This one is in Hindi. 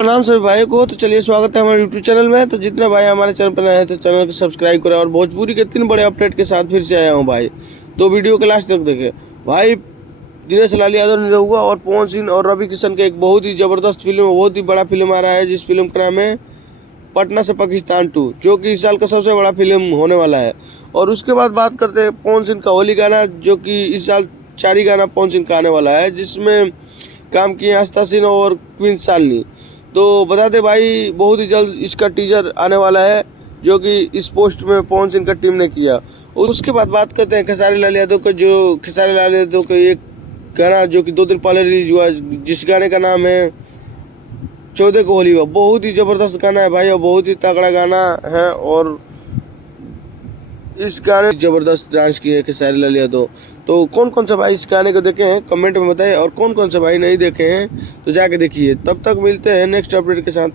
प्रणाम सभी भाई को। तो चलिए स्वागत है हमारे यूट्यूब चैनल में। तो जितने भाई हमारे चैनल पर नए हैं तो चैनल को सब्सक्राइब करें और भोजपुरी के 3 बड़े अपडेट के साथ फिर से आया हूँ भाई। तो वीडियो के लास्ट तक देखें भाई। दिनेश लाल यादव ने हुआ और पवन सिंह और रवि किशन का एक बहुत ही जबरदस्त फिल्म, बहुत ही बड़ा फिल्म आ रहा है, जिस फिल्म का नाम है पटना से पाकिस्तान 2, जो कि इस साल का सबसे बड़ा फिल्म होने वाला है। और उसके बाद बात करते हैं पवन सिंह का होली गाना, जो कि इस साल 4 ही गाना पवन सिंह का आने वाला है, जिसमें काम किए हैं आस्था सिंह और क्वीन शालिनी। तो बता दे भाई, बहुत ही जल्द इसका टीजर आने वाला है, जो कि इस पोस्ट में पवन सिंह का टीम ने किया। और उसके बाद बात करते हैं खेसारी लाल यादव का, जो खेसारी लाल यादव का एक गाना जो कि 2 दिन पहले रिलीज हुआ, जिस गाने का नाम है 14 को होली हुआ। बहुत ही जबरदस्त गाना है भाई और बहुत ही तगड़ा गाना है। और इस गाने जबरदस्त डांस किए खेसारी लाल यादव। तो कौन कौन सा भाई इस गाने को देखे हैं कमेंट में बताएं, और कौन कौन सा भाई नहीं देखे हैं तो जाके देखिए। तब तक मिलते हैं नेक्स्ट अपडेट के साथ।